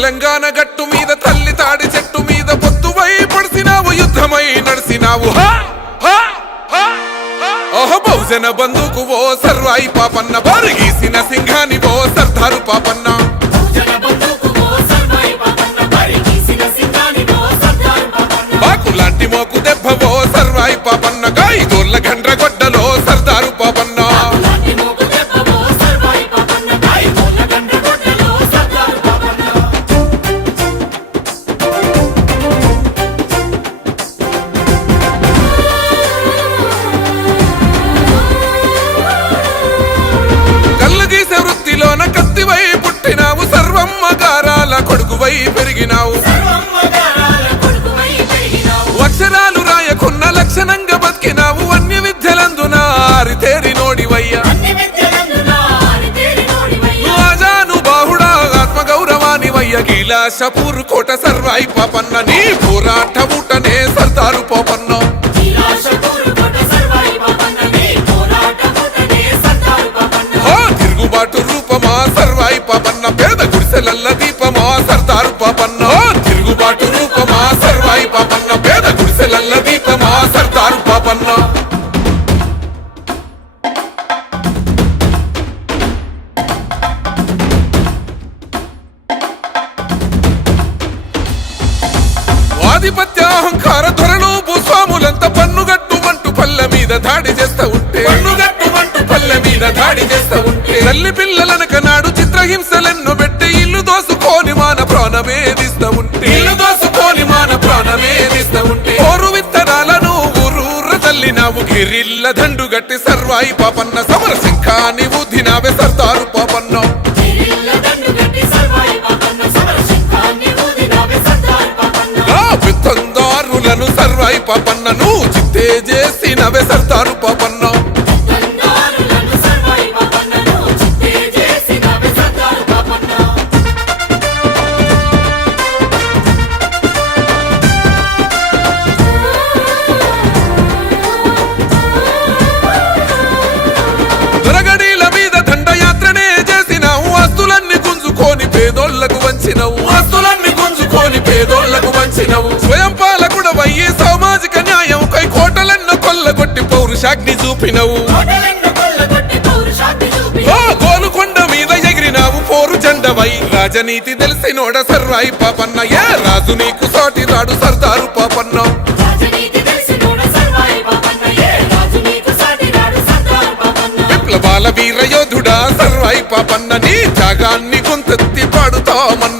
తెలంగాణ గట్టు మీద తల్లి తాడి చెట్టు మీద పొత్తువై పడిసినావు యుద్ధమై నడిసినావు బహుజన బంధుకు ఓ సర్వాయి పాపన్న బారిగీసిన సింహాని ఓ సర్దారు పాపన్న బాకులాంటి మోకు దెబ్బ ఓ సర్వాయి పాపన్న గాయగోర్ల గండ్ర గొడ్డలో సర్దారు పాపన్న కత్తివై పుట్టినావు సర్వమ్మ గారాల కొడుకువై పెరిగినావు అక్షరాలు రాయకున్న లక్షణంగా బతికినావు అన్య విద్యలందున ఆరితేరి నోడివయ్యా ఆజాను బాహుడా ఆత్మగౌరవానివయ్య గీలాషపూర్ కోట సర్వాయి పాపన్న నీ పోరాట ఊటనే సర్దారు పాపన్న తిరుగుబాటు రూపమా సర్వాయి పాపన్న పేద గుడిసెలల్ల దీపమా సర్దారు పాపన్న తిరుగుబాటు రూపమా సర్వాయి పాపన్న పేద గుడిసెలల్ల దీపమా సర్దారు పాపన్న ఆధిపత్య అహంకార ధరలు భూస్వాములంతా పన్నుగట్టుమంటూ పల్లె మీద దాడి చేస్తా ఉంటే పల్లె మీద దాడి చేస్తా ఉంటే తల్లి పిల్లలనక నాడు చిత్రహింసలెన్నో పెట్టి ఇల్లు దోసుకొని మాన ప్రాణమేదిస్తా ఉంటే ఓరు విత్తనాలను ఊరూర తల్లినావు గిరిల్ల దండు గట్టి సర్వాయి పాపన్న సమర శంఖాని ఊదినావే సర్దారు పాపన్న విత్తందారులను సర్వాయి పాపన్న నువ్వు చిత్తే చేసినవే సర్దారు పాపన్న పేదోళ్లకు వంచినవు స్వయం పాలకుడవయ్యి సామాజిక న్యాయం కై కోటలెన్నో కొల్లగొట్టి పౌరుషాగ్ని చూపినవు గోలుకొండ మీద ఎగిరినావు పోరు జెండవై రాజనీతి తెలిసినోడ సర్వాయి పాపన్న ఏ రాజు నీకు సాటి రాడు సర్దారు పాపన్న విప్లవాల వీర యోధుడా సర్వాయి పాపన్న నీ త్యాగాన్ని గొంతెత్తి పాడుతామన్న